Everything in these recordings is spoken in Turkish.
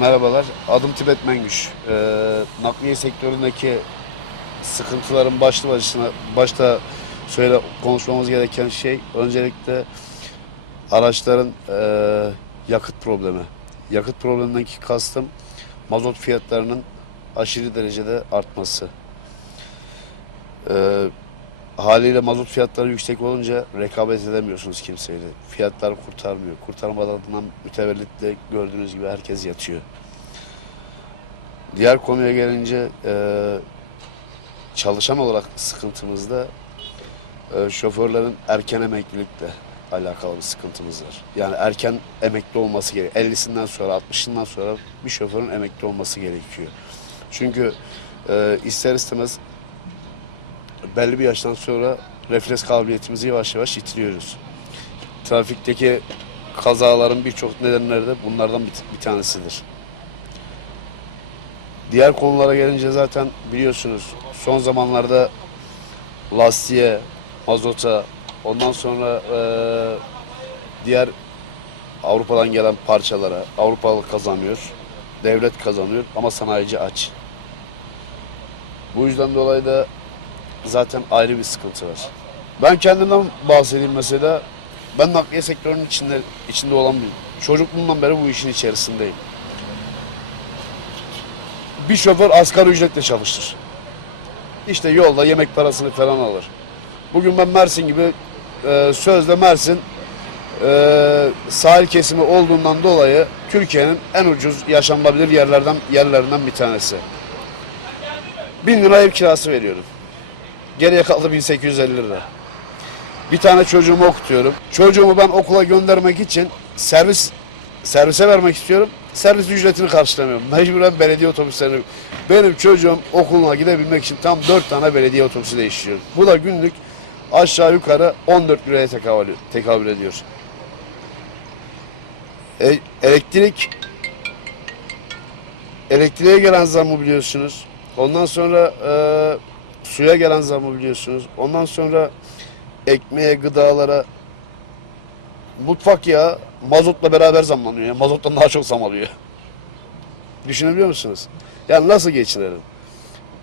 Merhabalar, adım Tibet Mengüş. Ee, nakliye sektöründeki sıkıntıların başlı başına başta söyle konuşmamız gereken şey öncelikle araçların eee, yakıt problemi. Yakıt probleminden kastım mazot fiyatlarının aşırı derecede artması. Eee, haliyle mazot fiyatları yüksek olunca rekabet edemiyorsunuz kimseyle. Fiyatlar kurtarmıyor. Kurtarmadan mütevellit de gördüğünüz gibi herkes yatıyor. Diğer konuya gelince eee, çalışan olarak sıkıntımızda e, şoförlerin erken emeklilikle alakalı bir sıkıntımız var. Yani erken emekli olması gerekiyor. 50'sinden sonra 60'ından sonra bir şoförün emekli olması gerekiyor. Çünkü e, ister istemez belli bir yaştan sonra refleks kabiliyetimizi yavaş yavaş yitiriyoruz. Trafikteki kazaların birçok nedenleri de bunlardan bir, bir tanesidir. Diğer konulara gelince zaten biliyorsunuz son zamanlarda lastiğe, mazota, ondan sonra eee, diğer Avrupa'dan gelen parçalara Avrupalı kazanıyor, devlet kazanıyor ama sanayici aç. Bu yüzden dolayı da zaten ayrı bir sıkıntı var. Ben kendimden bahsedeyim mesela. Ben nakliye sektörünün içinde içinde olan bir çocukluğumdan beri bu işin içerisindeyim. Bir şoför asgari ücretle çalışır. İşte yolda yemek parasını falan alır. Bugün ben Mersin gibi e, sözde Mersin e, sahil kesimi olduğundan dolayı Türkiye'nin en ucuz yaşanabilir yerlerden yerlerinden bir tanesi. Bin lira ev kirası veriyorum. Geriye kaldı 1850 lira. Bir tane çocuğumu okutuyorum. Çocuğumu ben okula göndermek için servis servise vermek istiyorum. Servis ücretini karşılamıyorum. Mecburen belediye otobüslerini. Benim çocuğum okuluna gidebilmek için tam 4 tane belediye otobüsü değiştiriyorum. Bu da günlük aşağı yukarı 14 liraya tekabül, tekabül ediyor. E, elektrik elektriğe gelen zammı biliyorsunuz. Ondan sonra e, suya gelen zammı biliyorsunuz. Ondan sonra ekmeğe, gıdalara mutfak yağı mazotla beraber zamlanıyor. Mazottan daha çok zam alıyor. Düşünebiliyor musunuz? Yani nasıl geçinelim?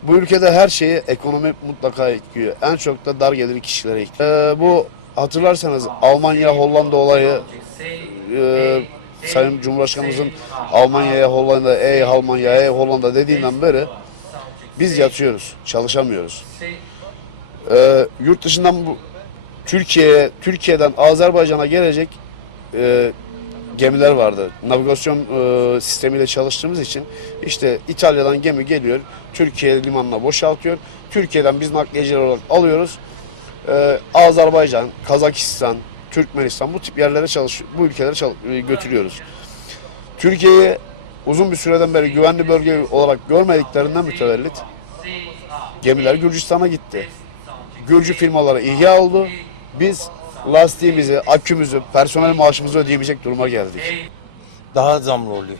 Bu ülkede her şeye ekonomi mutlaka etkiliyor. En çok da dar gelirli kişilere. Ee, bu hatırlarsanız Almanya, Hollanda olayı e, Sayın Cumhurbaşkanımızın Almanya'ya, Hollanda, ey Almanya, ey Hollanda dediğinden beri biz yatıyoruz, çalışamıyoruz. Ee, yurt dışından bu Türkiye'ye, Türkiye'den Azerbaycan'a gelecek e, gemiler vardı. Navigasyon e, sistemiyle çalıştığımız için işte İtalya'dan gemi geliyor, Türkiye limanına boşaltıyor. Türkiye'den biz nakliyeciler olarak alıyoruz. E, Azerbaycan, Kazakistan, Türkmenistan bu tip yerlere çalış bu ülkelere çal- e, götürüyoruz. Türkiye'yi uzun bir süreden beri güvenli bölge olarak görmediklerinden mütevellit gemiler Gürcistan'a gitti. Gürcü firmalara ihya oldu. Biz lastiğimizi, akümüzü, personel maaşımızı ödeyemeyecek duruma geldik. daha zamlı oluyor.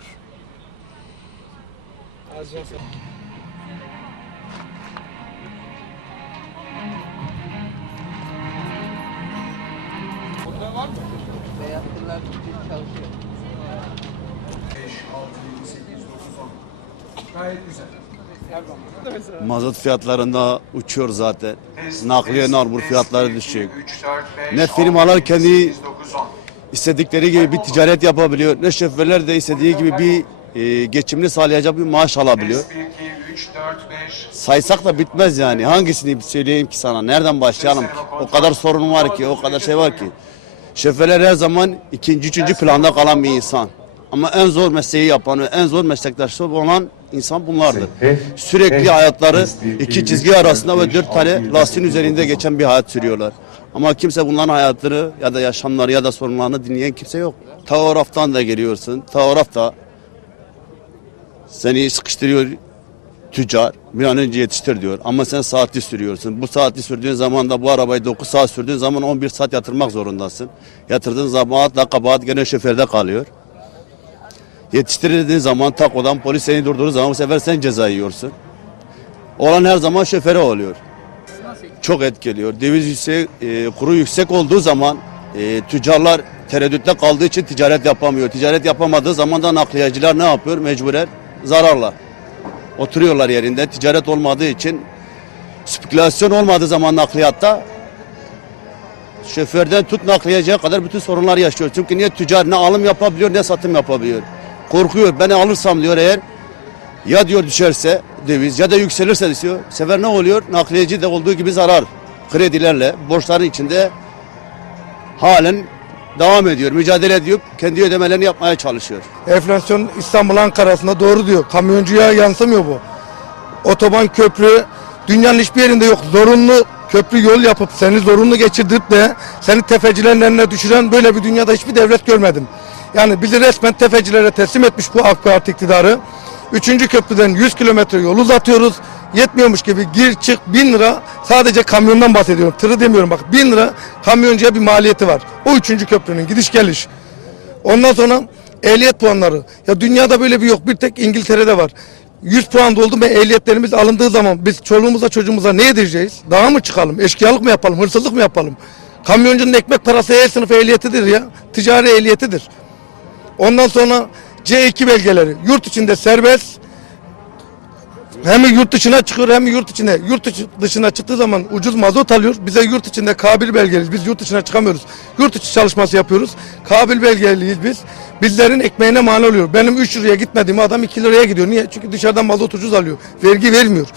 Mazot fiyatlarında uçuyor zaten. Nakliye normal fiyatları düşük. Ne firmalar kendi istedikleri gibi bir ticaret yapabiliyor. Ne şoförler de istediği gibi bir e, geçimini sağlayacak bir maaş alabiliyor. Saysak da bitmez yani. Hangisini söyleyeyim ki sana? Nereden başlayalım? O kadar sorun var ki, o kadar şey var ki. Şoförler her zaman ikinci, üçüncü planda kalan bir insan. Ama en zor mesleği yapan ve en zor meslektaşı olan insan bunlardır. Sürekli hayatları iki çizgi arasında ve dört tane lastiğin üzerinde geçen bir hayat sürüyorlar. Ama kimse bunların hayatları ya da yaşamları ya da sorunlarını dinleyen kimse yok. Ta o raftan da geliyorsun. Ta o rafta seni sıkıştırıyor tüccar bir an önce yetiştir diyor. Ama sen saatli sürüyorsun. Bu saatli sürdüğün zaman da bu arabayı 9 saat sürdüğün zaman 11 saat yatırmak zorundasın. Yatırdığın zaman da kabahat gene şoförde kalıyor. Yetiştirildiğin zaman takodan polis seni durdurduğu zaman bu sefer sen ceza yiyorsun. Olan her zaman şoföre oluyor. Çok etkiliyor. Döviz yüksek, e, kuru yüksek olduğu zaman e, tüccarlar tereddütte kaldığı için ticaret yapamıyor. Ticaret yapamadığı zaman da nakliyeciler ne yapıyor? Mecburen zararla. Oturuyorlar yerinde. Ticaret olmadığı için spekülasyon olmadığı zaman nakliyatta şoförden tut nakliyeciye kadar bütün sorunlar yaşıyor. Çünkü niye tüccar ne alım yapabiliyor ne satım yapabiliyor. Korkuyor. Ben alırsam diyor eğer ya diyor düşerse döviz ya da yükselirse diyor. Bu sefer ne oluyor? Nakliyeci de olduğu gibi zarar. Kredilerle, borçların içinde halen devam ediyor. Mücadele ediyor. Kendi ödemelerini yapmaya çalışıyor. Enflasyon İstanbul Ankara arasında doğru diyor. Kamyoncuya yansımıyor bu. Otoban köprü dünyanın hiçbir yerinde yok. Zorunlu köprü yol yapıp seni zorunlu geçirdirip de seni tefecilerin eline düşüren böyle bir dünyada hiçbir devlet görmedim. Yani bizi resmen tefecilere teslim etmiş bu AK Parti iktidarı. Üçüncü köprüden 100 kilometre yol uzatıyoruz. Yetmiyormuş gibi gir çık bin lira sadece kamyondan bahsediyorum. Tırı demiyorum bak bin lira kamyoncuya bir maliyeti var. O üçüncü köprünün gidiş geliş. Ondan sonra ehliyet puanları. Ya dünyada böyle bir yok. Bir tek İngiltere'de var. 100 puan doldu ve ehliyetlerimiz alındığı zaman biz çoluğumuza çocuğumuza ne yedireceğiz? Daha mı çıkalım? Eşkıyalık mı yapalım? Hırsızlık mı yapalım? Kamyoncunun ekmek parası E sınıf ehliyetidir ya. Ticari ehliyetidir. Ondan sonra C2 belgeleri yurt içinde serbest. Hem yurt dışına çıkıyor hem yurt içine. Yurt dışı- dışına çıktığı zaman ucuz mazot alıyor. Bize yurt içinde kabil belgeliyiz. Biz yurt dışına çıkamıyoruz. Yurt içi çalışması yapıyoruz. Kabil belgeliyiz biz. Bizlerin ekmeğine mani oluyor. Benim 3 liraya gitmediğim adam 2 liraya gidiyor. Niye? Çünkü dışarıdan mazot ucuz alıyor. Vergi vermiyor.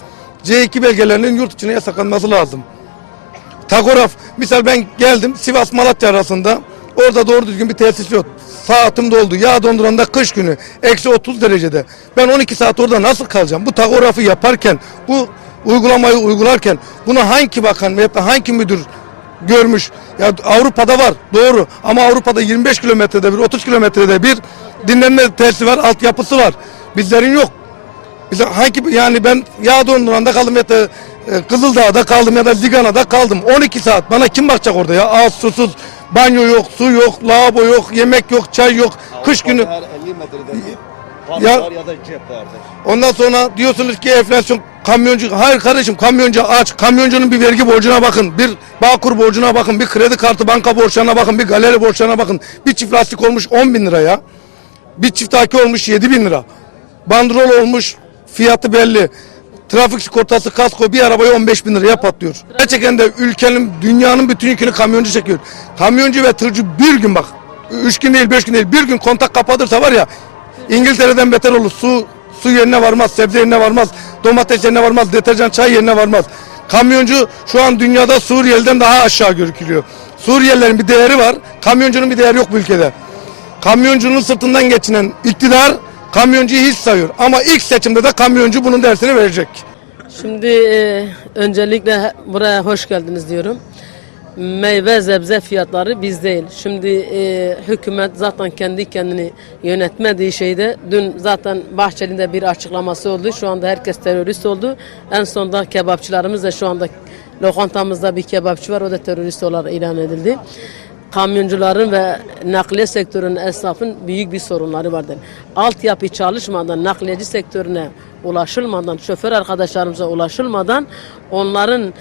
C2 belgelerinin yurt içine yasaklanması lazım. Tagoraf. Misal ben geldim Sivas Malatya arasında. Orada doğru düzgün bir tesis yok. Saatim doldu. Yağ donduranda kış günü. Eksi 30 derecede. Ben 12 saat orada nasıl kalacağım? Bu tagorafı yaparken, bu uygulamayı uygularken bunu hangi bakan da hangi müdür görmüş? Ya Avrupa'da var doğru ama Avrupa'da 25 kilometrede bir 30 kilometrede bir dinlenme tesisi var altyapısı var. Bizlerin yok. Bize hangi yani ben yağ donduranda kaldım ya da e, Kızıldağ'da kaldım ya da Zigana'da kaldım. 12 saat. Bana kim bakacak orada ya? Ağız susuz. Banyo yok, su yok, lavabo yok, yemek yok, çay yok. Kış günü. Her 50 metrede bir Ya- var ya da cep vardır. Ondan sonra diyorsunuz ki enflasyon kamyoncu. Hayır kardeşim kamyoncu aç. Kamyoncunun bir vergi borcuna bakın. Bir Bağkur borcuna bakın. Bir kredi kartı banka borçlarına bakın. Bir galeri borçlarına bakın. Bir çift lastik olmuş 10 bin lira ya. Bir çift akü olmuş 7 bin lira. Bandrol olmuş fiyatı belli. Trafik sigortası kasko bir arabaya 15 bin liraya patlıyor. Gerçekten de ülkenin, dünyanın bütün yükünü kamyoncu çekiyor. Kamyoncu ve tırcı bir gün bak, üç gün değil, beş gün değil, bir gün kontak kapatırsa var ya, İngiltere'den beter olur. Su su yerine varmaz, sebze yerine varmaz, domates yerine varmaz, deterjan çay yerine varmaz. Kamyoncu şu an dünyada Suriyeli'den daha aşağı görükülüyor. Suriyelilerin bir değeri var, kamyoncunun bir değeri yok bu ülkede. Kamyoncunun sırtından geçinen iktidar kamyoncuyu hiç sayıyor. Ama ilk seçimde de kamyoncu bunun dersini verecek. Şimdi e, öncelikle buraya hoş geldiniz diyorum. Meyve sebze fiyatları biz değil. Şimdi e, hükümet zaten kendi kendini yönetmediği şeyde dün zaten Bahçeli'nde bir açıklaması oldu. Şu anda herkes terörist oldu. En sonunda kebapçılarımız da şu anda lokantamızda bir kebapçı var. O da terörist olarak ilan edildi kamyoncuların ve nakliye sektörünün esnafın büyük bir sorunları vardır. Altyapı çalışmadan, nakliyeci sektörüne ulaşılmadan, şoför arkadaşlarımıza ulaşılmadan onların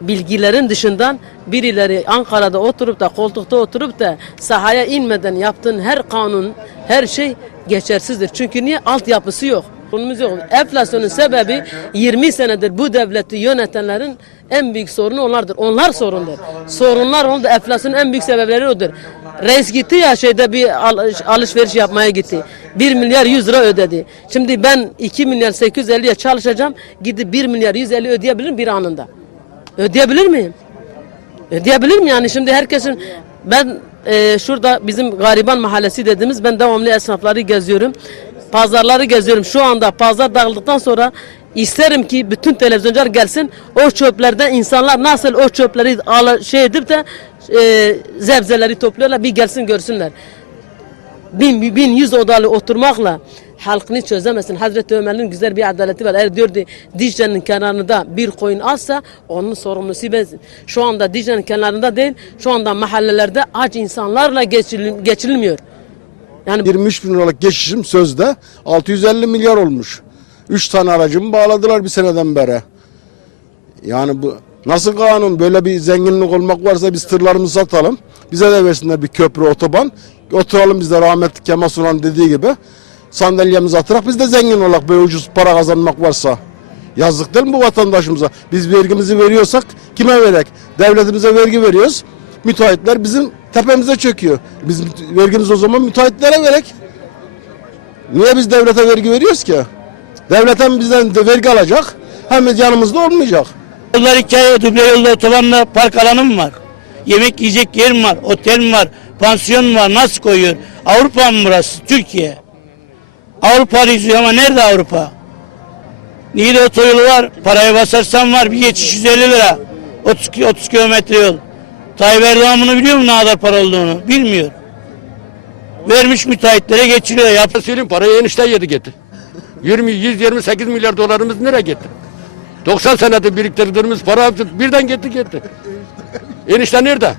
bilgilerin dışından birileri Ankara'da oturup da koltukta oturup da sahaya inmeden yaptığın her kanun, her şey geçersizdir. Çünkü niye? Altyapısı yok. Sorunumuz yok. Enflasyonun sebebi 20 senedir bu devleti yönetenlerin en büyük sorunu onlardır. Onlar sorundur. Sorunlar oldu. Enflasyonun en büyük sebepleri odur. Reis gitti ya şeyde bir alış- alışveriş yapmaya gitti. 1 milyar 100 lira ödedi. Şimdi ben 2 milyar 850'ye çalışacağım. Gidip 1 milyar 150 ödeyebilirim bir anında. Ödeyebilir miyim? Ödeyebilir mi yani şimdi herkesin ben e, şurada bizim gariban mahallesi dediğimiz ben devamlı esnafları geziyorum. Pazarları geziyorum. Şu anda pazar dağıldıktan sonra isterim ki bütün televizyoncular gelsin. O çöplerden insanlar nasıl o çöpleri ala, şey edip de e, zebzeleri topluyorlar bir gelsin görsünler. Bin, bin yüz odalı oturmakla halkını çözemezsin. Hazreti Ömer'in güzel bir adaleti var. Eğer diyordu Dicle'nin kenarında bir koyun alsa onun sorumlusu bensin. Şu anda Dicle'nin kenarında değil, şu anda mahallelerde aç insanlarla geçirilmiyor. Yani 23 bin liralık geçişim sözde 650 milyar olmuş. 3 tane aracımı bağladılar bir seneden beri. Yani bu nasıl kanun böyle bir zenginlik olmak varsa biz tırlarımızı satalım. Bize de versinler bir köprü otoban. Oturalım biz de rahmetli Kemal Sunal dediği gibi. Sandalyemizi atarak biz de zengin olak böyle ucuz para kazanmak varsa. Yazık değil mi bu vatandaşımıza? Biz vergimizi veriyorsak kime verek? Devletimize vergi veriyoruz. Müteahhitler bizim tepemize çöküyor. Biz vergimizi o zaman müteahhitlere verek. Niye biz devlete vergi veriyoruz ki? Devlet hem bizden de vergi alacak hem yanımızda olmayacak. Yollar hikaye, duble yolda otobanla park alanı mı var? Yemek yiyecek yer mi var? Otel mi var? Pansiyon var? Nasıl koyuyor? Avrupa mı burası? Türkiye. Avrupa izliyor ama nerede Avrupa? Niğde otoyolu var. Parayı basarsan var. Bir geçiş 150 lira. 30, ki- 30 kilometre yol. Tayyip Erdoğan bunu biliyor mu ne kadar para olduğunu? Bilmiyor. Vermiş müteahhitlere geçiriyor. Yap Söyleyeyim parayı enişte yedi gitti. 20, 128 milyar dolarımız nereye gitti? 90 senedir biriktirdiğimiz para birden gitti gitti. Enişte nerede?